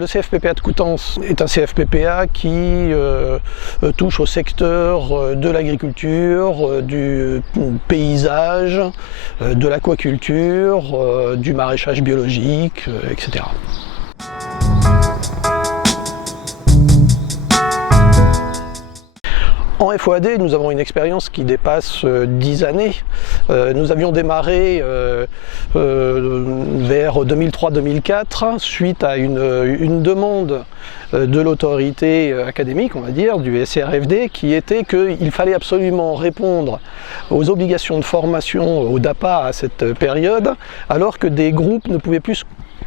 Le CFPPA de Coutances est un CFPPA qui touche au secteur de l'agriculture, du paysage, de l'aquaculture, du maraîchage biologique, etc. En FOAD, nous avons une expérience qui dépasse 10 années. Nous avions démarré vers 2003-2004 suite à une demande de l'autorité académique, on va dire, du SRFD, qui était qu'il fallait absolument répondre aux obligations de formation au DAPA à cette période, alors que des groupes ne pouvaient plus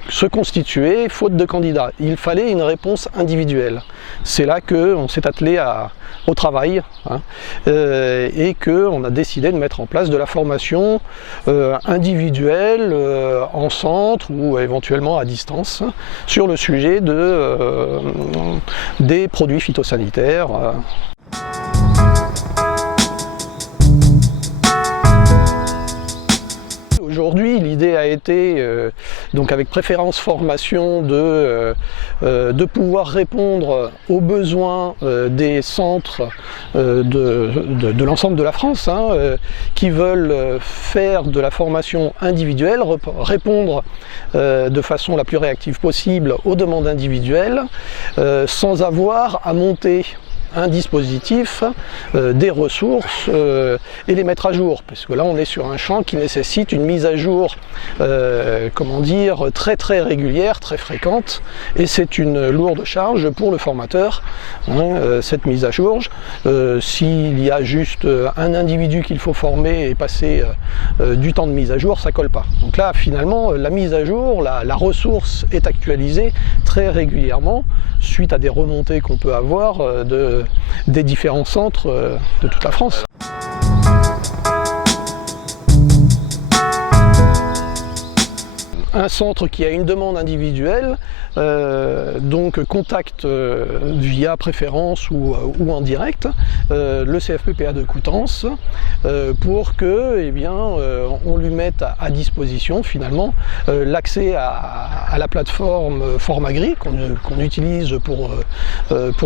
se constituer faute de candidats. Il fallait une réponse individuelle. C'est là qu'on s'est attelé au travail et qu'on a décidé de mettre en place de la formation individuelle en centre ou éventuellement à distance sur le sujet des produits phytosanitaires. Aujourd'hui, l'idée a été, donc avec préférence formation, de pouvoir répondre aux besoins des centres de l'ensemble de la France qui veulent faire de la formation individuelle, répondre de façon la plus réactive possible aux demandes individuelles, sans avoir à monter un dispositif, des ressources et les mettre à jour, parce que là on est sur un champ qui nécessite une mise à jour comment dire, très régulière, très fréquente, et c'est une lourde charge pour le formateur, cette mise à jour. S'il y a juste un individu qu'il faut former et passer du temps de mise à jour, ça colle pas. Donc là finalement la mise à jour, la ressource est actualisée très régulièrement suite à des remontées qu'on peut avoir des différents centres de toute la France. Un centre qui a une demande individuelle, donc contacte via préférence ou en direct le CFPPA de Coutances pour que on lui mette à disposition finalement l'accès à la plateforme Formagri qu'on utilise pour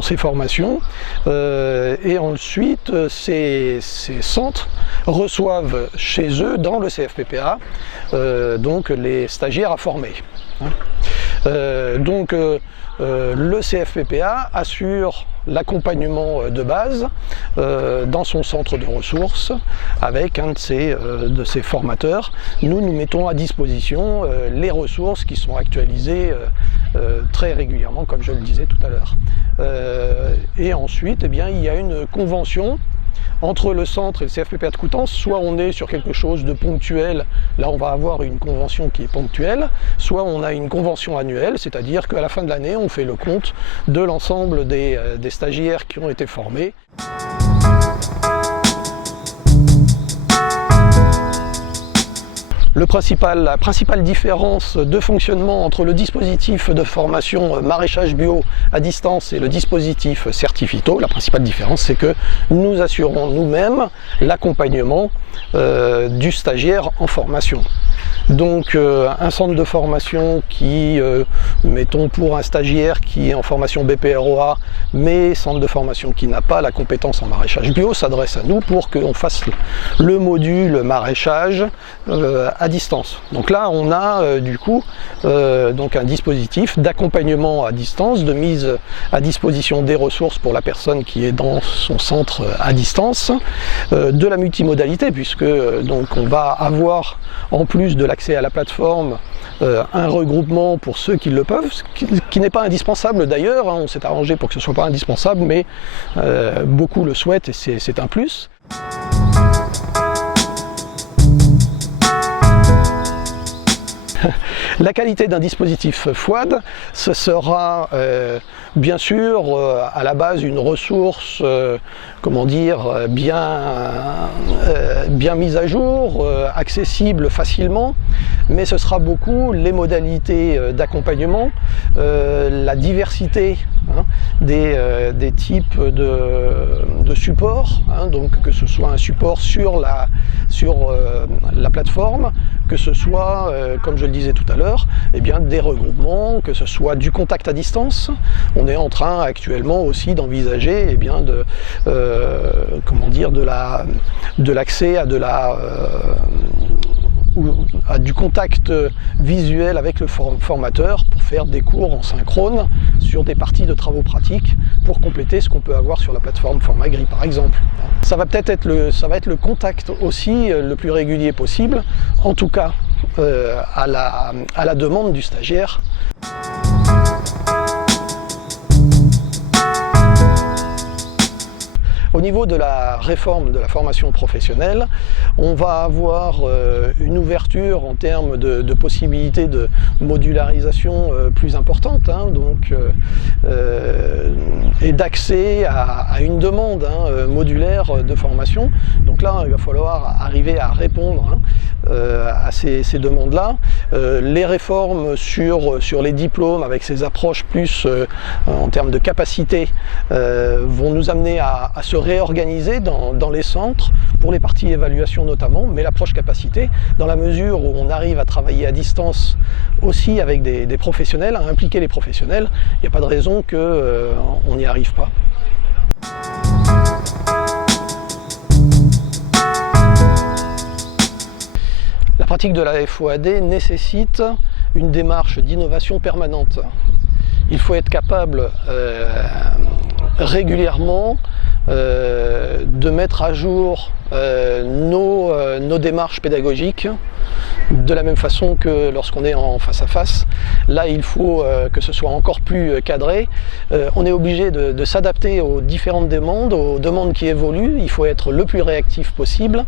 ces formations, et ensuite ces centres reçoivent chez eux dans le CFPPA donc les stagiaires à former. Le CFPPA assure l'accompagnement de base dans son centre de ressources avec un de ses formateurs. Nous mettons à disposition les ressources qui sont actualisées très régulièrement, comme je le disais tout à l'heure. Et ensuite, il y a une convention entre le centre et le CFPPA de Coutances. Soit on est sur quelque chose de ponctuel, là on va avoir une convention qui est ponctuelle, soit on a une convention annuelle, c'est-à-dire qu'à la fin de l'année on fait le compte de l'ensemble des stagiaires qui ont été formés. La principale différence de fonctionnement entre le dispositif de formation maraîchage bio à distance et le dispositif Certifito, la principale différence, c'est que nous assurons nous-mêmes l'accompagnement du stagiaire en formation. Donc un centre de formation qui, mettons pour un stagiaire qui est en formation BPROA, mais centre de formation qui n'a pas la compétence en maraîchage bio, s'adresse à nous pour qu'on fasse le module maraîchage à distance. Donc là on a du coup donc un dispositif d'accompagnement à distance, de mise à disposition des ressources pour la personne qui est dans son centre à distance, de la multimodalité, puisque donc on va avoir en plus de l'accès à la plateforme un regroupement pour ceux qui le peuvent, qui n'est pas indispensable d'ailleurs, on s'est arrangé pour que ce ne soit pas indispensable, mais beaucoup le souhaitent et c'est un plus. La qualité d'un dispositif FOAD, ce sera bien sûr à la base une ressource comment dire, bien mise à jour, accessible facilement, mais ce sera beaucoup les modalités d'accompagnement, la diversité des types de supports, donc que ce soit un support sur la plateforme, que ce soit, comme je le disais tout à l'heure, eh bien, des regroupements, que ce soit du contact à distance. On est en train actuellement aussi d'envisager eh bien, de l'accès à du contact visuel avec le formateur pour faire des cours en synchrone sur des parties de travaux pratiques pour compléter ce qu'on peut avoir sur la plateforme Formagri par exemple. Ça va être le contact aussi le plus régulier possible, en tout cas à la demande du stagiaire. Au niveau de la réforme de la formation professionnelle, on va avoir une ouverture en termes de possibilités de modularisation plus importante, et d'accès à une demande modulaire de formation. Donc là, il va falloir arriver à répondre à ces demandes-là. Les réformes sur les diplômes, avec ces approches plus en termes de capacité, vont nous amener à se réorganiser dans les centres, pour les parties évaluation notamment, mais l'approche capacité, dans la mesure où on arrive à travailler à distance aussi avec des professionnels, à impliquer les professionnels, il n'y a pas de raison qu'on n'y arrive pas. La pratique de la FOAD nécessite une démarche d'innovation permanente. Il faut être capable régulièrement de mettre à jour nos démarches pédagogiques, de la même façon que lorsqu'on est en face à face. Là, il faut que ce soit encore plus cadré. On est obligé de s'adapter aux différentes demandes, aux demandes qui évoluent. Il faut être le plus réactif possible.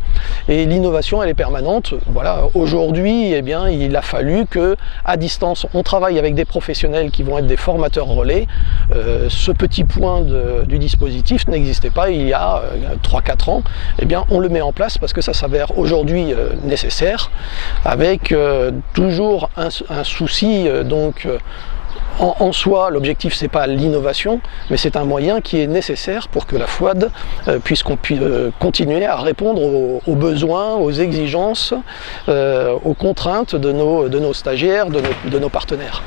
Et l'innovation, elle est permanente. Voilà. Aujourd'hui, eh bien, il a fallu qu'à distance, on travaille avec des professionnels qui vont être des formateurs relais. Ce petit point du dispositif n'existait pas il y a 3-4 ans. Eh bien, on le met en place parce que ça s'avère aujourd'hui nécessaire, avec toujours un souci en soi. L'objectif, c'est pas l'innovation, mais c'est un moyen qui est nécessaire pour que la FOAD puisse continuer à répondre aux besoins, aux exigences, aux contraintes de nos stagiaires, de nos partenaires.